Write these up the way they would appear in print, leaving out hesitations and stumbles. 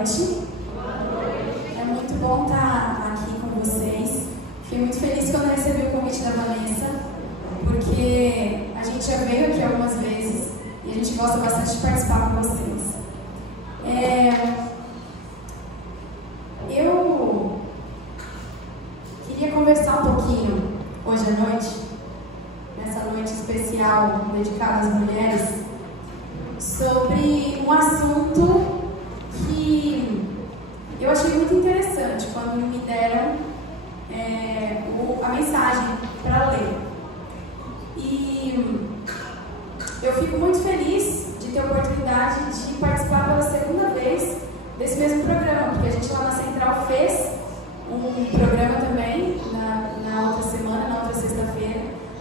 noite. É muito bom estar aqui com vocês. Fiquei muito feliz quando eu recebi o convite da Vanessa, porque a gente já veio aqui algumas vezes e a gente gosta bastante de participar com vocês. Eu queria conversar um pouquinho hoje à noite, nessa noite especial dedicada às mulheres, sobre um assunto que eu achei muito interessante quando me deram a mensagem para ler. E eu fico muito feliz de ter a oportunidade de participar pela segunda vez desse mesmo programa, porque a gente lá na Central fez um programa também na outra semana, na outra sexta-feira,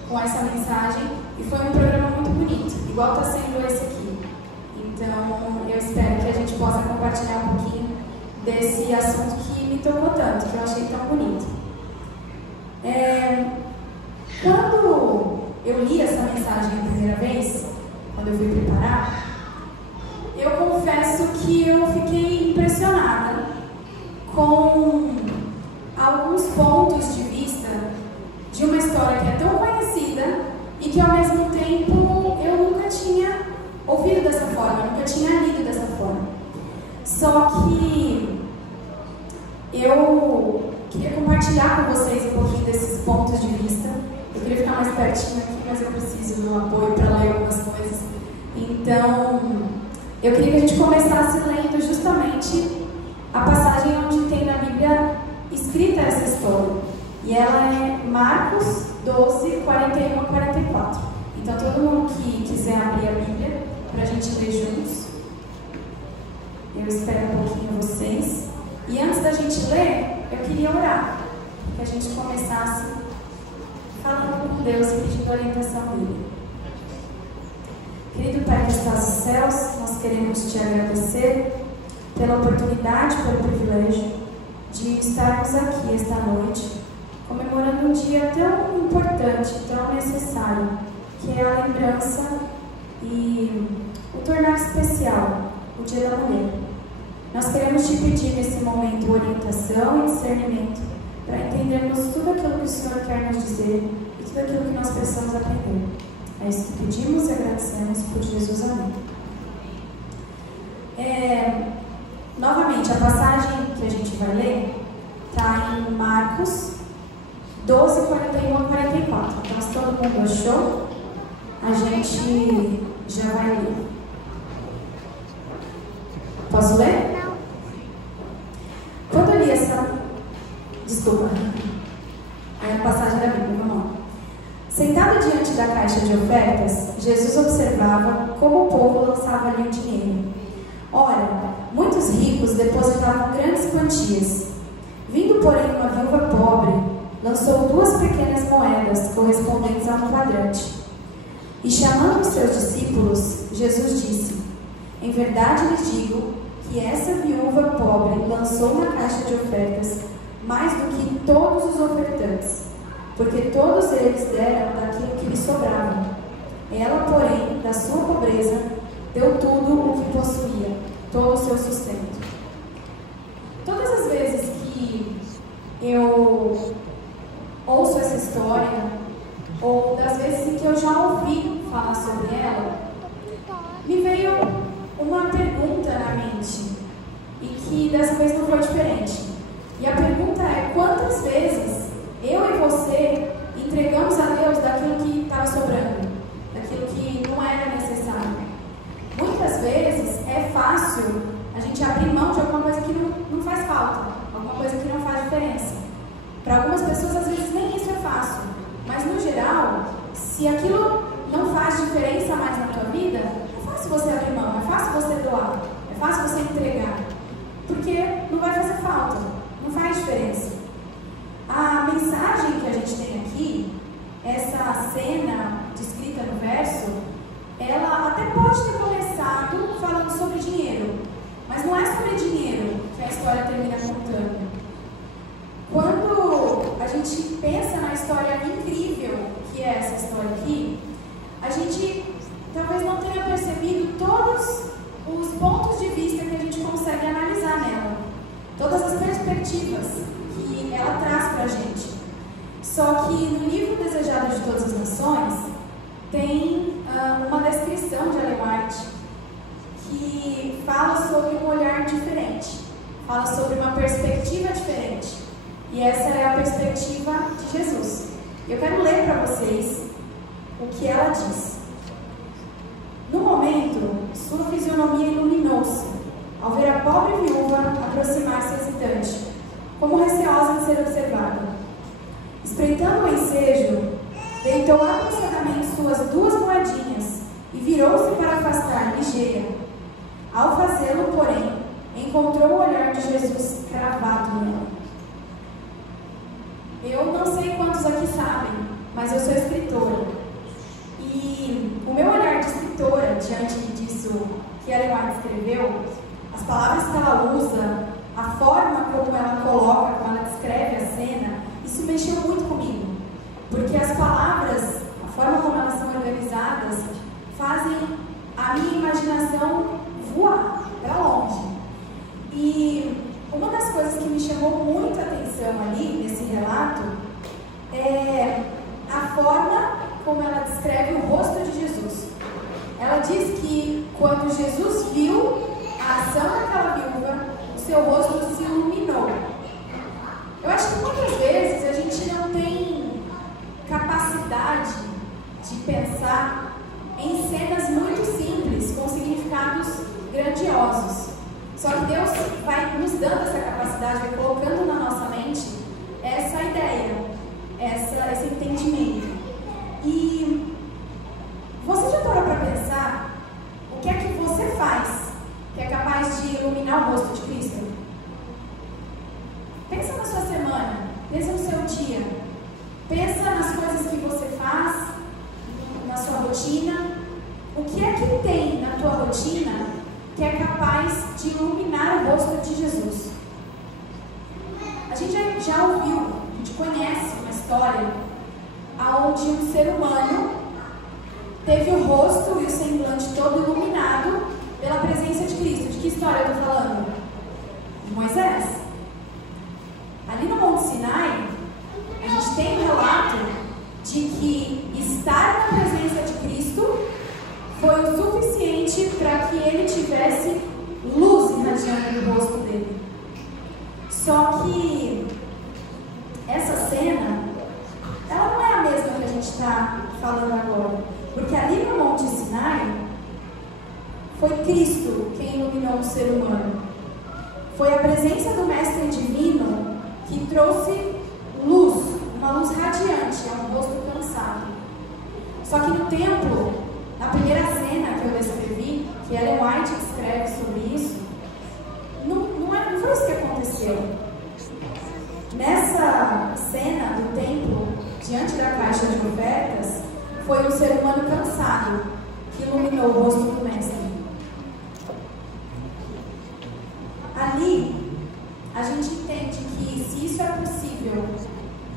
com essa mensagem, e foi um programa muito bonito, igual está sendo esse aqui. Então, eu espero que a gente possa compartilhar um pouquinho desse assunto que me tocou tanto, que eu achei tão bonito. Quando eu li essa mensagem a primeira vez, quando eu fui preparar, eu confesso que eu fiquei impressionada com alguns pontos de vista de uma história que é tão conhecida e que, ao mesmo tempo, eu nunca tinha ouvido dessa forma, eu nunca tinha lido dessa forma. Só que eu queria compartilhar com vocês um pouquinho desses pontos de vista. Eu queria ficar mais pertinho aqui, mas eu preciso do apoio para ler algumas coisas. Então, eu queria que a gente começasse lendo justamente a passagem onde tem na Bíblia escrita essa história. E ela é Marcos 12, 41 a 44. Então, todo mundo que quiser abrir a Bíblia para a gente ler juntos, eu espero um pouquinho vocês. E antes da gente ler, eu queria orar, que a gente começasse falando com Deus, pedindo a orientação dele. Querido Pai que estás nos céus, nós queremos te agradecer pela oportunidade, pelo privilégio de estarmos aqui esta noite, comemorando um dia tão importante, tão necessário, que é a lembrança e o tornar especial, o Dia da Mulher. Nós queremos te pedir nesse momento orientação e discernimento para entendermos tudo aquilo que o Senhor quer nos dizer e tudo aquilo que nós precisamos aprender. É isso que pedimos e agradecemos por Jesus. Amém. Novamente, a passagem que a gente vai ler está em Marcos 12, 41 a 44. Então, se todo mundo achou, a gente já vai ler. Posso ler? Não. Quando eu li essa... Desculpa. É a passagem da Bíblia, vamos lá. Sentado diante da caixa de ofertas, Jesus observava como o povo lançava ali o dinheiro. Ora, muitos ricos depositavam grandes quantias. Vindo, porém, uma viúva pobre, lançou 2 pequenas moedas correspondentes a um quadrante. E chamando os seus discípulos, Jesus disse: em verdade lhes digo que essa viúva pobre lançou na caixa de ofertas mais do que todos os ofertantes, porque todos eles deram daquilo que lhes sobrava. Ela, porém, da sua pobreza, deu tudo o que possuía, todo o seu sustento. Todas as vezes que eu ouço essa história, ou das vezes em que eu já ouvi falar sobre ela, me veio uma pergunta na mente, e que dessa vez não foi diferente. E a pergunta é: quantas vezes eu e você entregamos a Deus daquilo que estava sobrando, daquilo que não era necessário? Muitas vezes é fácil a gente abrir mão de alguma coisa que não faz falta, alguma coisa que não faz diferença. Para algumas pessoas, às vezes, nem isso é fácil. Mas, no geral, se aquilo não faz diferença mais na tua vida, é fácil você abrir mão, é fácil você doar, é fácil você entregar. Porque não vai fazer falta, não faz diferença. A mensagem que a gente tem aqui, essa cena descrita no verso, ela até pode ter começado falando sobre dinheiro, mas não é sobre dinheiro que a história termina contando. Quando a gente pensa na história incrível que é essa história aqui, a gente talvez não tenha percebido todos os pontos de vista que a gente consegue analisar nela. perspectivas que ela traz para a gente. Só que no livro Desejado de Todas as Nações, tem uma descrição de Ellen White que fala sobre um olhar diferente, fala sobre uma perspectiva diferente. E essa é a perspectiva de Jesus. Eu quero ler para vocês o que ela diz. No momento, sua fisionomia iluminou-se, ao ver a pobre viúva aproximar-se hesitante, como receosa de ser observada. Espreitando o ensejo, deitou apressadamente suas 2 moedinhas e virou-se para afastar, ligeira. Ao fazê-lo, porém, encontrou o olhar de Jesus cravado nela. Eu não sei quantos aqui sabem, mas eu sou escritora. E o meu olhar de escritora, diante disso que Ellen White escreveu, as palavras que ela usa, a forma como ela coloca, como ela descreve a cena, isso mexeu muito comigo. Porque as palavras, a forma como elas são organizadas, fazem a minha imaginação voar para longe. E uma das coisas que me chamou muita atenção ali, nesse relato, é a forma como ela descreve o rosto de Jesus. Ela diz que quando Jesus viu a ação daquela viúva, o seu rosto se iluminou. Eu acho que muitas vezes a gente não tem capacidade de pensar em cenas muito simples, com significados grandiosos. Só que Deus vai nos dando essa capacidade, vai colocando na nossa mente essa ideia, esse entendimento. E você já parou para pensar o que é que você faz que é capaz de iluminar o rosto de Cristo? Pensa na sua semana, pensa no seu dia, pensa nas coisas que você faz, na sua rotina. O que é que tem na tua rotina que é capaz de iluminar o rosto de Jesus? A gente já ouviu, a gente conhece uma história onde um ser humano teve o rosto e o semblante todo iluminado pela presença de Cristo. De que história eu estou falando? De Moisés. Ali no Monte Sinai, a gente tem um relato de que estar na presença de Cristo foi o suficiente para que ele tivesse luz irradiando no rosto dele. Só que essa cena, ela não é a mesma que a gente está falando agora. Porque ali no Monte Sinai, foi Cristo quem iluminou o ser humano. Foi a presença do Mestre Divino que trouxe luz, uma luz radiante a um rosto cansado. Só que no templo, na primeira cena que eu descrevi, que Ellen White escreve sobre isso, não foi isso que aconteceu. Nessa cena do templo, diante da caixa de ofertas, foi um ser humano cansado que iluminou o rosto do Mestre. Ali, a gente entende que se isso é possível,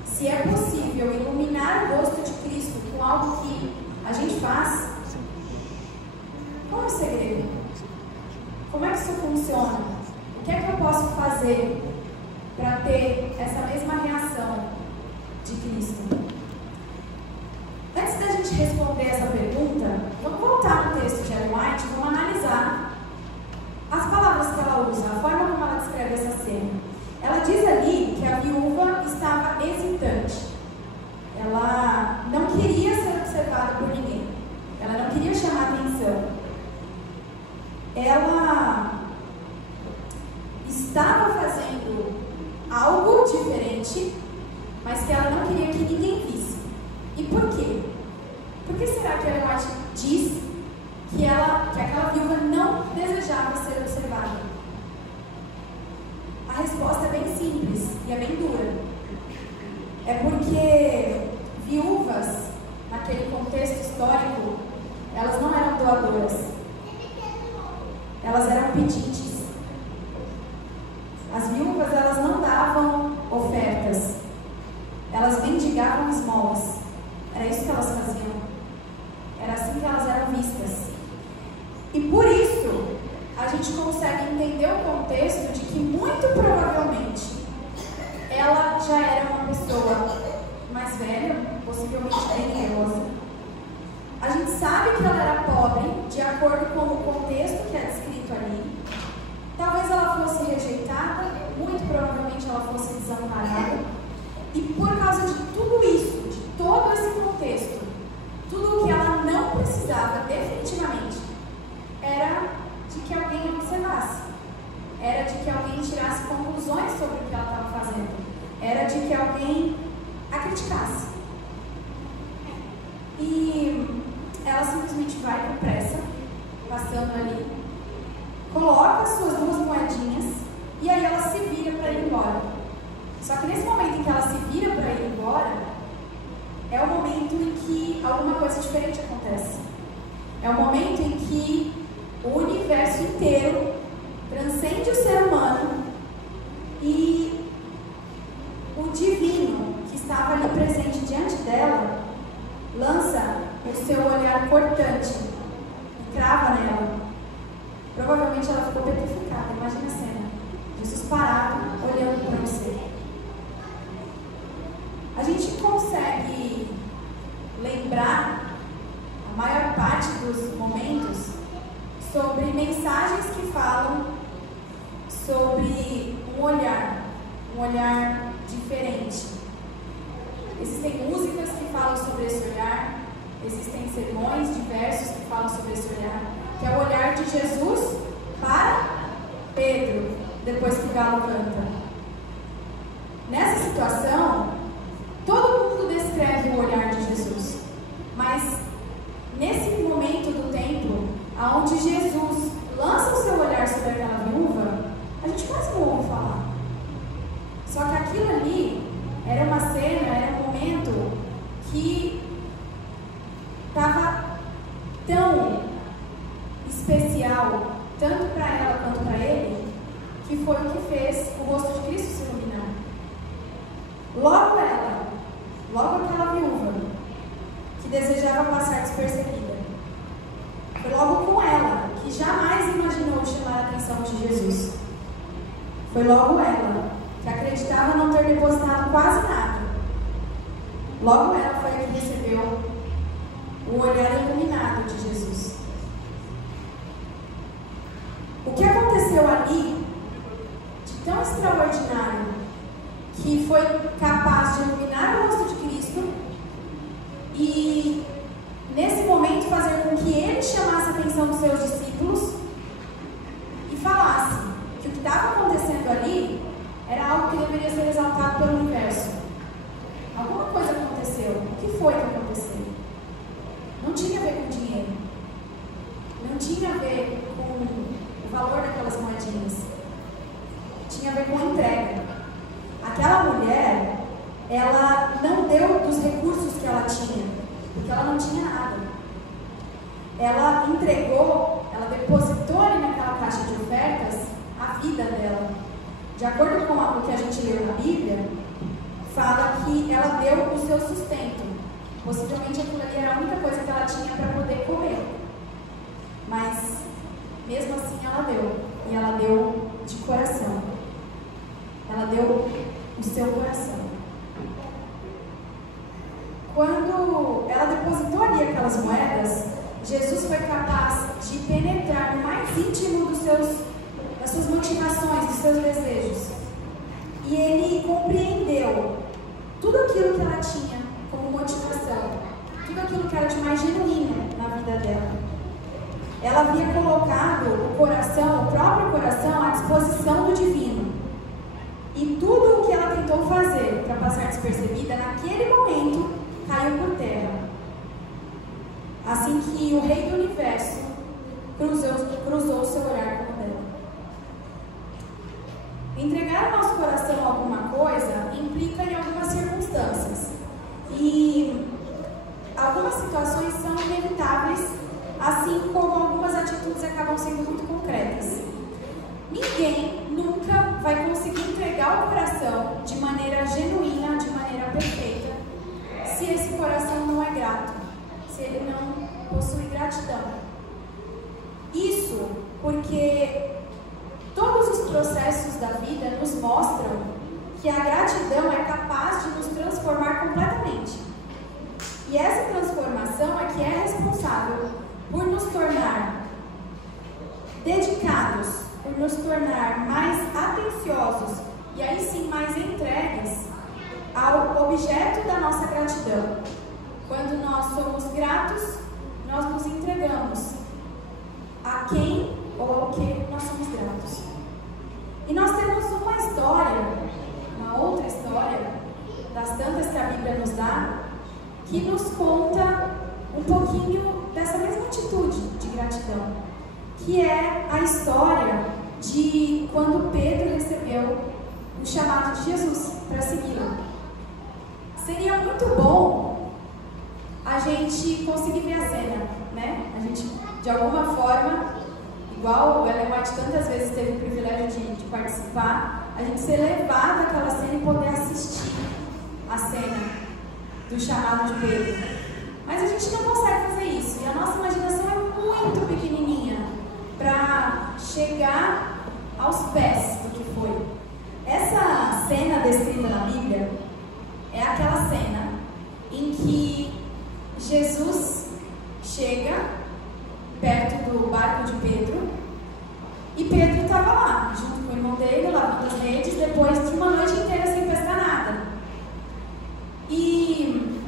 se é possível iluminar o rosto de Cristo com algo que a gente faz, qual é o segredo? Como é que isso funciona? O que é que eu posso fazer para ter essa mesma reação de Cristo? Antes da gente responder essa pergunta, vamos voltar no texto de Ellen White e vamos analisar as palavras que ela usa, a forma como ela descreve essa cena. Ela diz ali que a viúva estava hesitante. Ela não queria ser observada por ninguém. Ela não queria chamar atenção. Ela estava fazendo algo diferente, mas que ela não queria que ninguém visse. E por quê? Por que será que Ellen White diz que aquela viúva não desejava ser observada? A resposta é bem simples e é bem dura. É porque viúvas, naquele contexto histórico, elas não eram doadoras. Elas eram pedintes. As viúvas, elas não davam ofertas. Elas mendigavam esmolas. Era isso que elas faziam. Era assim que elas eram vistas. E por isso, a gente consegue entender o contexto de que, muito provavelmente, tirasse conclusões sobre o que ela estava fazendo. Era de que alguém a criticasse. E ela simplesmente vai com pressa, passando ali, coloca as suas 2 moedinhas e aí ela se vira para ir embora. Só que nesse momento em que ela se vira para ir embora, é o momento em que alguma coisa diferente acontece. É o momento em que o universo inteiro transcende o ser humano e o divino que estava ali presente diante dela lança o seu olhar cortante e crava nela. Provavelmente ela ficou petrificada. Imagina a cena. Jesus parado, olhando para você. A gente consegue lembrar a maior parte dos momentos sobre mensagens que falam sobre um olhar diferente. Existem músicas que falam sobre esse olhar, existem sermões diversos que falam sobre esse olhar, que é o olhar de Jesus para Pedro, depois que o galo canta. Nessa situação, todo mundo descreve o olhar de Jesus, mas nesse momento do tempo, onde Jesus lança o seu olhar sobre aquela viúva, a gente quase não ouve falar. Só que aquilo ali era uma cena, era um momento que estava tão especial, tanto para ela quanto para ele, que foi o que fez o rosto de Cristo se iluminar. Logo aquela viúva, que desejava passar despercebida, foi logo com ela, que jamais imaginou chamar a atenção de Jesus. Foi logo ela, que acreditava não ter depositado quase nada. Logo ela foi a que recebeu o olhar iluminado de Jesus. O que aconteceu ali, de tão extraordinário, que foi capaz de iluminar o rosto de Cristo e, nesse momento, fazer com que ele chamasse a atenção dos seus discípulos e falasse que o que estava acontecendo ali era algo que deveria ser exaltado pelo universo. Alguma coisa aconteceu. O que foi que aconteceu? Não tinha a ver com dinheiro. Não tinha a ver com o valor daquelas moedinhas. Tinha a ver com a entrega. Aquela mulher, ela não deu dos recursos que ela tinha, porque ela não tinha nada. Ela entregou, ela depositou ali naquela caixa de ofertas a vida dela. De acordo com o que a gente leu na Bíblia, fala que ela deu o seu sustento. Possivelmente aquilo ali era a única coisa que ela tinha para poder comer. Mas, mesmo assim, ela deu. E ela deu de coração. Ela deu o seu coração. Quando ela depositou ali aquelas moedas, Jesus foi capaz de penetrar no mais íntimo das suas motivações, dos seus desejos. E ele compreendeu tudo aquilo que ela tinha como motivação, tudo aquilo que era de mais genuíno na vida dela. Ela havia colocado o coração, o próprio coração, à disposição do divino. E tudo o que ela tentou fazer para passar despercebida, naquele momento, caiu por terra. Assim que o Rei do Universo cruzou o seu olhar com o dela. Entregar o nosso coração a alguma coisa implica em algumas circunstâncias. E algumas situações são inevitáveis, assim como algumas atitudes acabam sendo muito concretas. Ninguém nunca vai conseguir entregar o coração de maneira genuína, de maneira perfeita, se esse coração não é grato, se ele não possui gratidão. Isso porque todos os processos da vida nos mostram que a gratidão é capaz de nos transformar completamente. E essa transformação é que é responsável por nos tornar dedicados, por nos tornar mais atenciosos e aí sim mais entregues ao objeto da nossa gratidão. Quando nós somos gratos, nós nos entregamos a quem ou ao que nós somos gratos. E nós temos que nos conta um pouquinho dessa mesma atitude de gratidão, que é a história de quando Pedro recebeu o chamado de Jesus para segui-lo. Seria muito bom a gente conseguir ver a cena, né? A gente, de alguma forma, igual o Ellen White tantas vezes teve o privilégio de participar, a gente ser levado àquela cena e poder assistir a cena do chamado de Pedro. Mas a gente não consegue fazer isso, e a nossa imaginação é muito pequenininha para chegar aos pés do que foi. Essa cena descrita na Bíblia é aquela cena em que Jesus chega perto do barco de Pedro e Pedro estava lá, junto com o irmão dele, lavando as redes, depois de uma noite inteira sem pescar nada. E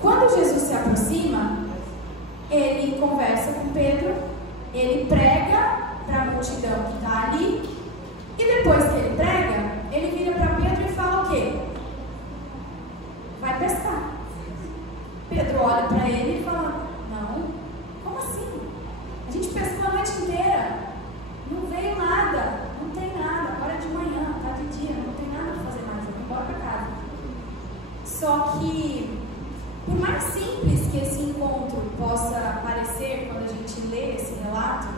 quando Jesus se aproxima, ele conversa com Pedro, ele prega para a multidão que está ali, e depois que ele prega, ele vira para Pedro e fala o quê? Vai pescar. Pedro olha para ele e fala, não, como assim? A gente pescou a noite inteira, não veio nada, não tem nada, agora é de manhã, está de dia, não tem nada para fazer mais, eu vou embora para casa. Só que, por mais simples que esse encontro possa parecer quando a gente lê esse relato,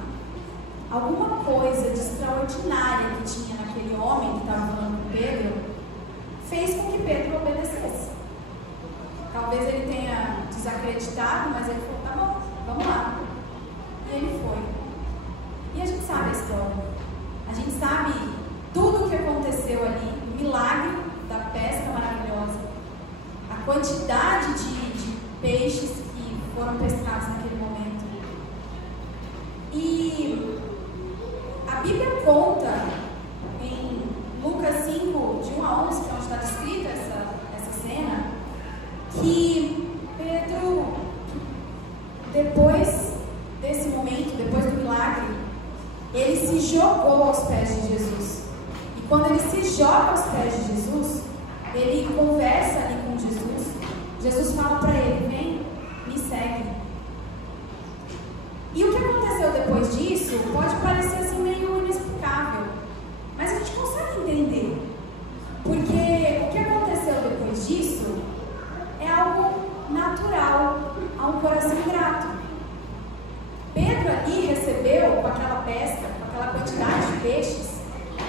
alguma coisa de extraordinária que tinha naquele homem que estava falando com Pedro fez com que Pedro obedecesse. Talvez ele tenha desacreditado, mas ele falou, tá bom, vamos lá. E ele foi. E a gente sabe a história. A gente sabe tudo o que aconteceu ali, o milagre da pesca maravilhosa, a quantidade de peixes que foram pescados naquele momento. E a Bíblia conta em Lucas 5, de 1 a 11, que é onde está descrita essa cena, que Pedro, depois desse momento, depois do milagre, ele se jogou aos pés de Jesus. E quando ele se joga aos pés de Jesus, ele conversa ali com Jesus. Jesus fala para ele, vem, me segue. E o que aconteceu depois disso pode parecer assim meio inexplicável, mas a gente consegue entender. Porque o que aconteceu depois disso é algo natural a um coração grato. Pedro ali recebeu, com aquela pesca, com aquela quantidade de peixes,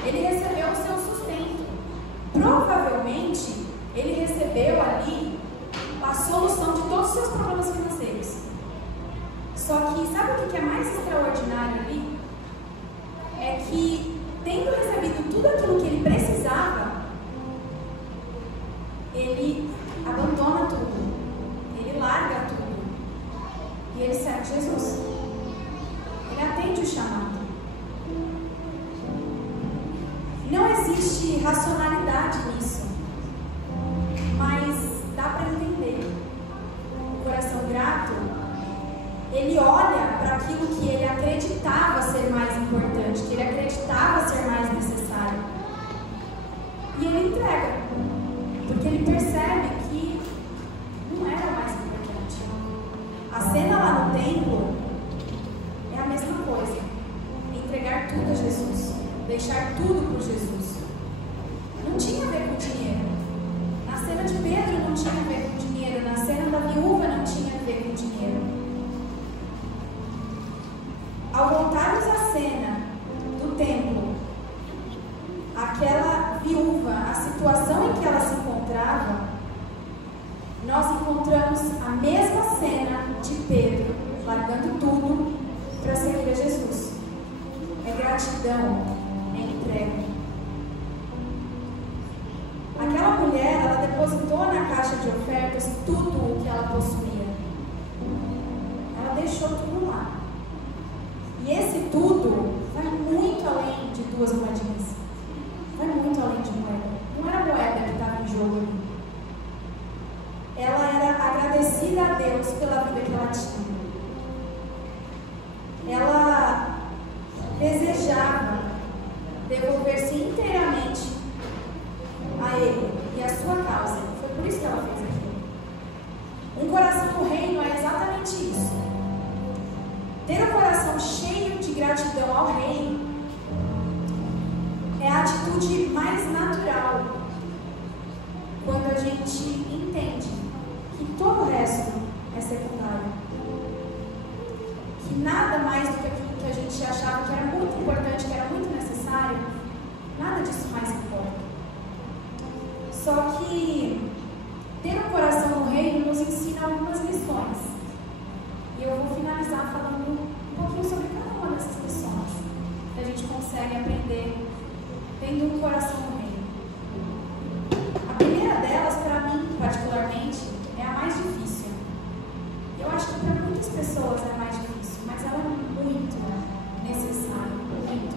ele recebeu o seu sustento. Provavelmente, ele recebeu ali a solução de todos os seus problemas financeiros. Só que, sabe o que é mais extraordinário ali? É que, tendo recebido tudo aquilo que ele precisava, ele abandona tudo, ele larga tudo e ele segue Jesus. Ele atende o chamado. Não existe racionalidade nisso, mas dá para entender. O coração grato, ele olha para aquilo que ele acreditava ser mais importante, que ele acreditava ser mais necessário, e ele entrega, porque ele percebe que não era mais importante. A cena lá no templo é a mesma coisa, entregar tudo a Jesus, deixar tudo para Jesus. Não tinha a ver com dinheiro. Na cena de Pedro não tinha a ver com dinheiro, na cena da viúva não tinha a ver com dinheiro. Ao voltarmos à cena do templo, aquela viúva, a situação em que ela se encontrava, nós encontramos a mesma cena de Pedro, largando tudo para seguir a Jesus. É gratidão, é entrega. Aquela mulher, ela depositou na caixa de ofertas tudo o que ela possuía. Ela deixou tudo lá. E esse tudo vai muito além de 2 moedinhas. Vai muito além de moeda. Não era a moeda que estava em jogo ali. Ela era agradecida a Deus pela vida que ela tinha. Ela desejava devolver-se inteiramente a Ele e a sua causa. Foi por isso que ela fez aquilo. atitude mais natural quando a gente entende que todo o resto é secundário. Que nada mais do que aquilo que a gente achava que era muito importante, que era muito necessário, nada disso mais importa. Só que ter um coração no reino nos ensina algumas lições. E eu vou finalizar falando um pouquinho sobre cada uma dessas lições que a gente consegue aprender tendo um coração no reino. A primeira delas, para mim, particularmente, é a mais difícil. Eu acho que para muitas pessoas é a mais difícil, mas ela é muito necessária, muito.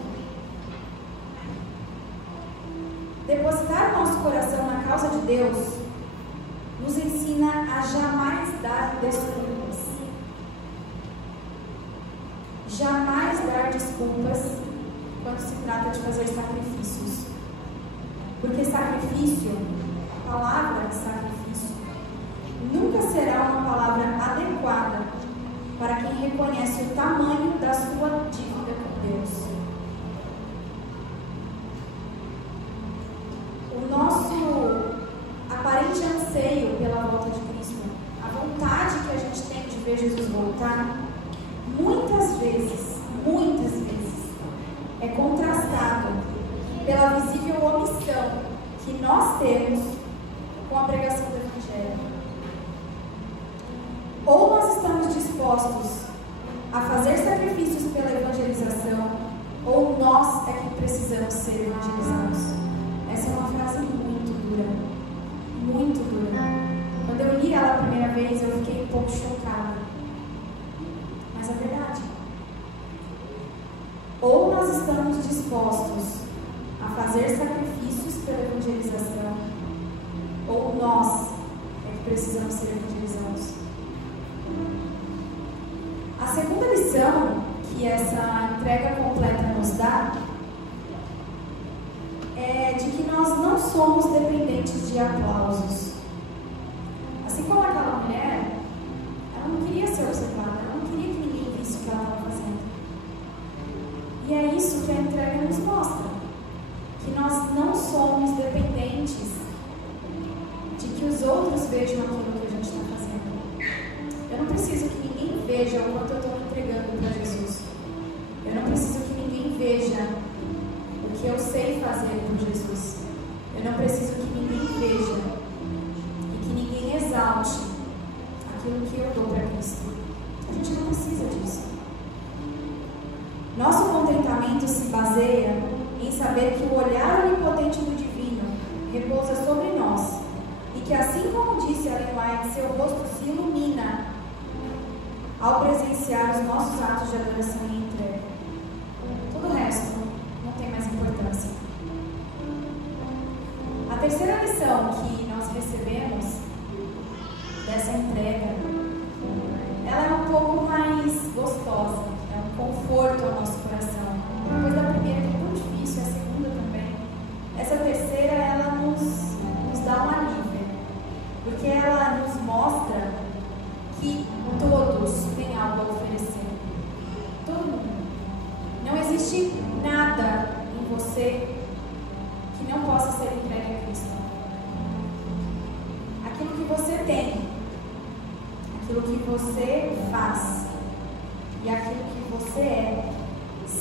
Depositar o nosso coração na causa de Deus nos ensina a jamais dar desculpas. Jamais dar desculpas quando se trata de fazer sacrifícios. Porque sacrifício, a palavra sacrifício, nunca será uma palavra adequada para quem reconhece o tamanho da sua dívida com Deus. O nosso aparente anseio pela volta de Cristo, a vontade que a gente tem de ver Jesus voltar, muitas vezes, é contrastado pela visível omissão que nós temos com a pregação do Evangelho. Ou nós estamos dispostos a fazer sacrifícios pela evangelização, ou nós é que precisamos ser evangelizados. Essa é uma frase muito dura. Muito dura. Quando eu li ela a primeira vez, eu fiquei um pouco chocada. Mas é verdade. Ou nós estamos dispostos a fazer sacrifícios pela evangelização, ou nós é que precisamos ser evangelizados. A segunda lição que essa entrega completa nos dá é de que nós não somos dependentes de aplausos. Assim como aquela mulher, ela não queria ser observada, ela não queria que ninguém visse o que ela estava fazendo. E é isso que a entrega nos mostra, que nós não somos dependentes de que os outros vejam aquilo que a gente está fazendo. Eu não preciso que ninguém veja o quanto eu estou me entregando para Jesus. Eu não preciso que ninguém veja o que eu sei fazer por Jesus. Eu não preciso que ninguém veja e que ninguém exalte aquilo que eu dou para Cristo. A gente não precisa disso. Nosso contentamento se baseia em saber que o olhar onipotente do Divino repousa sobre nós e que, assim como disse Ellen White, seu rosto se ilumina ao presenciar os nossos atos de adoração e entrega. Todo o resto não tem mais importância. A terceira lição que nós recebemos dessa entrega, ela é um pouco mais gostosa, é um conforto ao nosso coração. Depois da primeira, que é tão difícil, a segunda também. Essa terceira, ela nos dá um alívio, porque ela nos mostra que todos têm algo a oferecer. Todo mundo. Não existe nada em você que não possa ser entregue a Cristo. Aquilo que você tem, aquilo que você faz e aquilo que você é,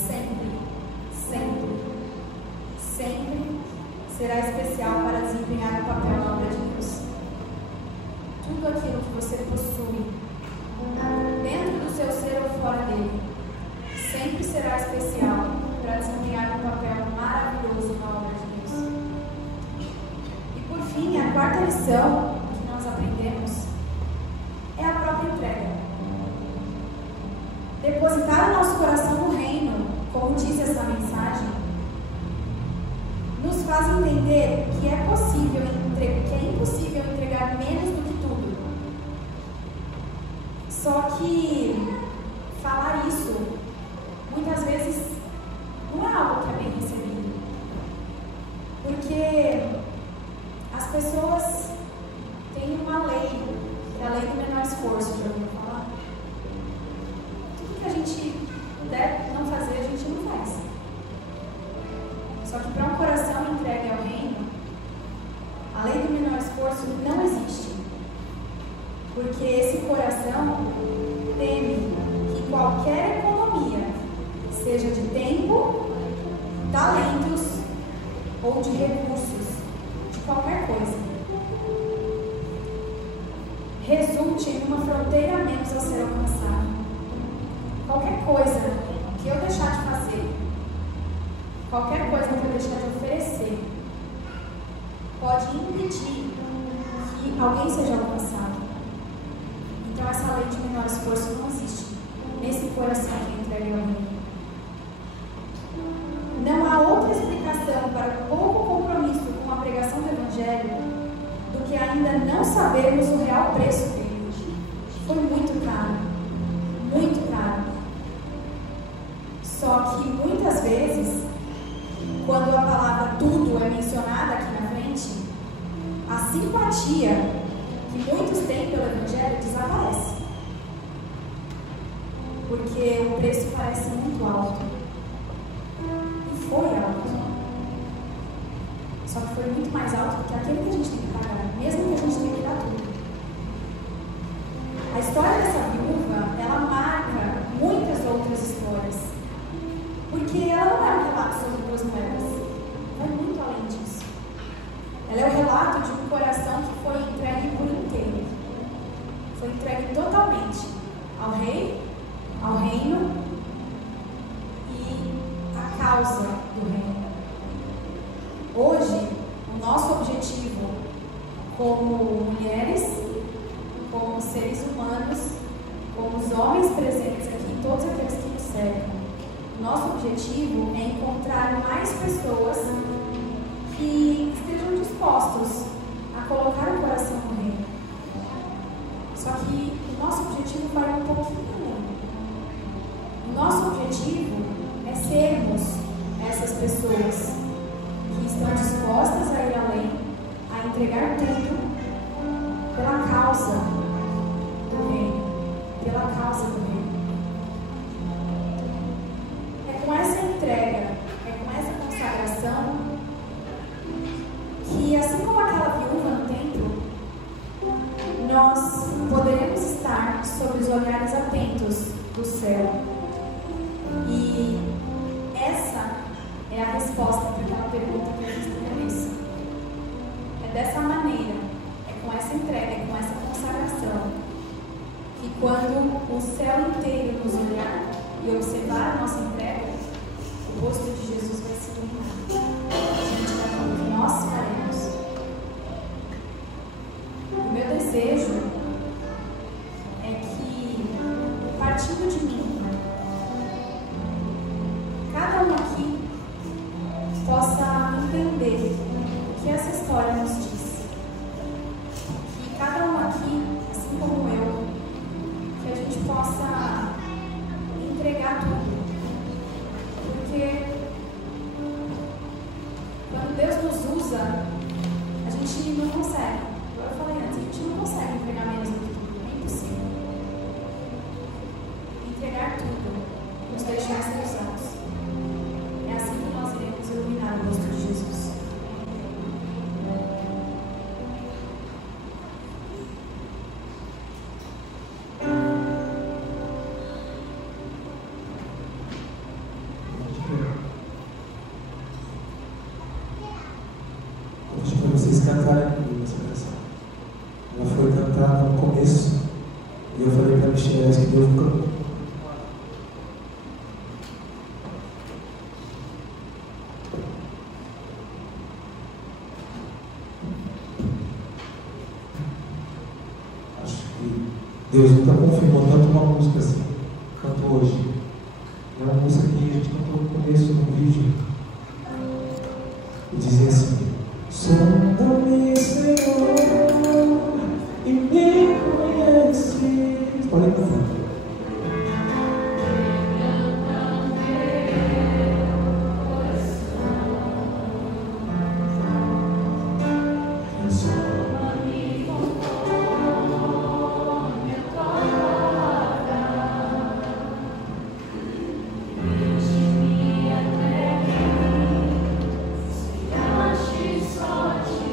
sempre será especial para desempenhar o papel na obra de Deus. Tudo aquilo que você possui, dentro do seu ser ou fora dele, sempre será especial para desempenhar um papel maravilhoso na obra de Deus. E por fim, a quarta lição que nós aprendemos é a própria entrega. Depositar o nosso coração no reino, como diz essa mensagem, nos faz entender que é impossível entregar menos do que tudo. Só que falar isso muitas vezes não é algo que é bem recebido, porque as pessoas têm uma lei, que é a lei do menor esforço, já ouviu falar? Tudo que a gente puder não fazer, a gente não faz. Só que para um coração esforço não existe. Porque esse coração teme que qualquer economia, seja de tempo, talentos ou de recursos, de qualquer coisa, resulte em uma fronteira a menos a ser alcançada. Qualquer coisa que eu deixar de fazer, qualquer coisa que eu deixar de oferecer, pode impedir que alguém seja alcançado. Então essa lei de menor esforço não existe nesse coração que entrega ao reino. Não há outra explicação para o pouco compromisso com a pregação do Evangelho do que ainda não sabermos o real preço dele. Foi muito caro. Muito caro. Só que muitas vezes, quando a palavra tudo é mencionada aqui na frente, a simpatia que muitos têm pelo Evangelho desaparece. Porque o preço parece muito alto. E foi alto. Só que foi muito mais alto do que aquele que a gente tem que pagar, mesmo que a gente tenha que dar tudo. A história dessa viúva, ela marca muitas outras histórias. Porque ela não é um relato sobre duas moedas. Vai muito além disso. Ela é o relato de um coração que foi entregue por inteiro. Foi entregue totalmente ao rei, ao reino e à causa do reino. Hoje, o nosso objetivo como mulheres, como seres humanos, como os homens presentes aqui, todos aqueles que nos servem, nosso objetivo é encontrar mais pessoas que estejam dispostos a colocar o coração no reino. Só que o nosso objetivo vai um pouquinho além. O nosso objetivo é sermos essas pessoas que estão dispostas a ir além, a entregar tudo pela causa do reino, pela causa do reino. É com essa entrega, é com essa consagração que, assim como aquela viúva no templo, nós poderemos estar sob os olhares atentos do céu. E essa é a resposta para aquela pergunta que eu fiz no começo. É dessa maneira, é com essa entrega, é com essa consagração, que quando o céu inteiro nos olhar e observar a nossa entrega, o rosto de Jesus vai se iluminar. A gente vai ver o que nós faremos. O meu desejo é que, partindo de mim, cada um aqui possa entender o que essa história nos diz. Que cada um aqui, assim como eu, que a gente possa entregar tudo. Porque quando Deus nos usa, a gente não consegue. Agora eu falei antes, a gente não consegue entregar menos do que tudo. É impossível. Entregar tudo nos deixar ser usados. É assim que nós iremos iluminar o rosto de Jesus. Vocês cantarem comigo essa canção. Ela foi cantada no começo e eu falei para a Michelle que Deus nunca. Acho que Deus nunca confirmou tanto uma música assim, canto hoje. É uma música que a gente cantou no começo do vídeo e dizia assim: sonda-me, Senhor, e me conheces. Pode cantar. Só te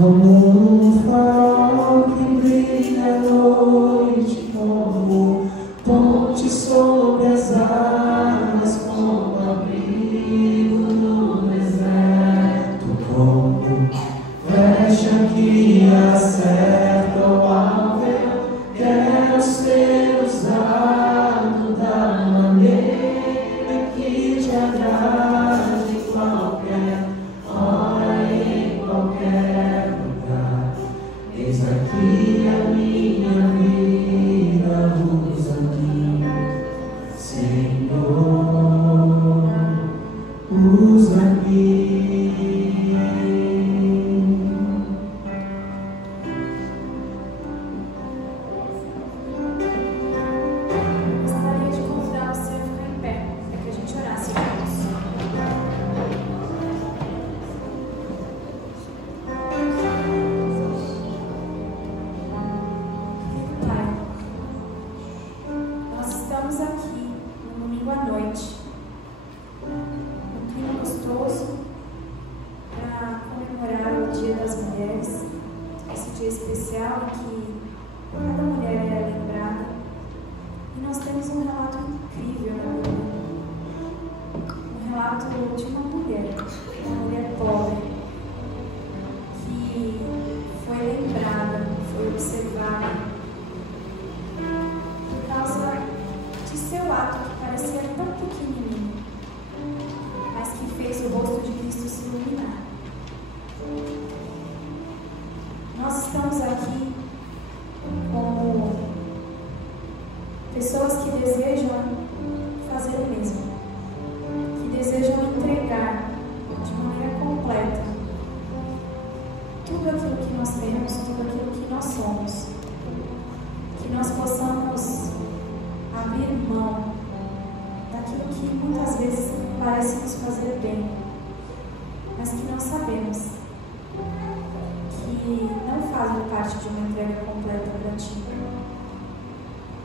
como um farol que brilha à noite, como ponte sobre as águas, como abrigo no deserto, como flecha que acerta o alvo. Quero ser usado da maneira que te agrade, em qualquer hora, em qualquer lugar. Eis aqui a minha vida, usa-me, Senhor, usa-me.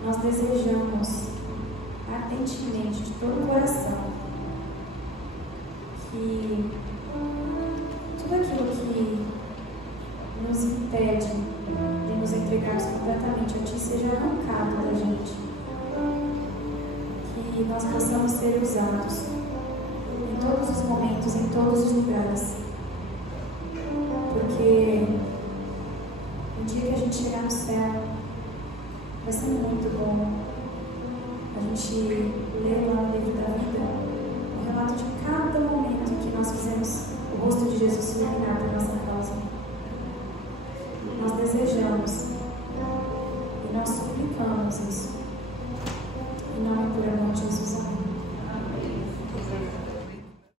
Nós desejamos ardentemente, de todo o coração, que tudo aquilo que nos impede de nos entregarmos completamente a Ti seja arrancado da gente. Que nós possamos ser usados em todos os momentos, em todos os lugares. Porque no dia que a gente chegar no céu, vai ser muito bom a gente ler lá no livro da vida o relato de cada momento em que nós fizemos o rosto de Jesus se iluminar por nossa causa. Nós desejamos e nós suplicamos isso.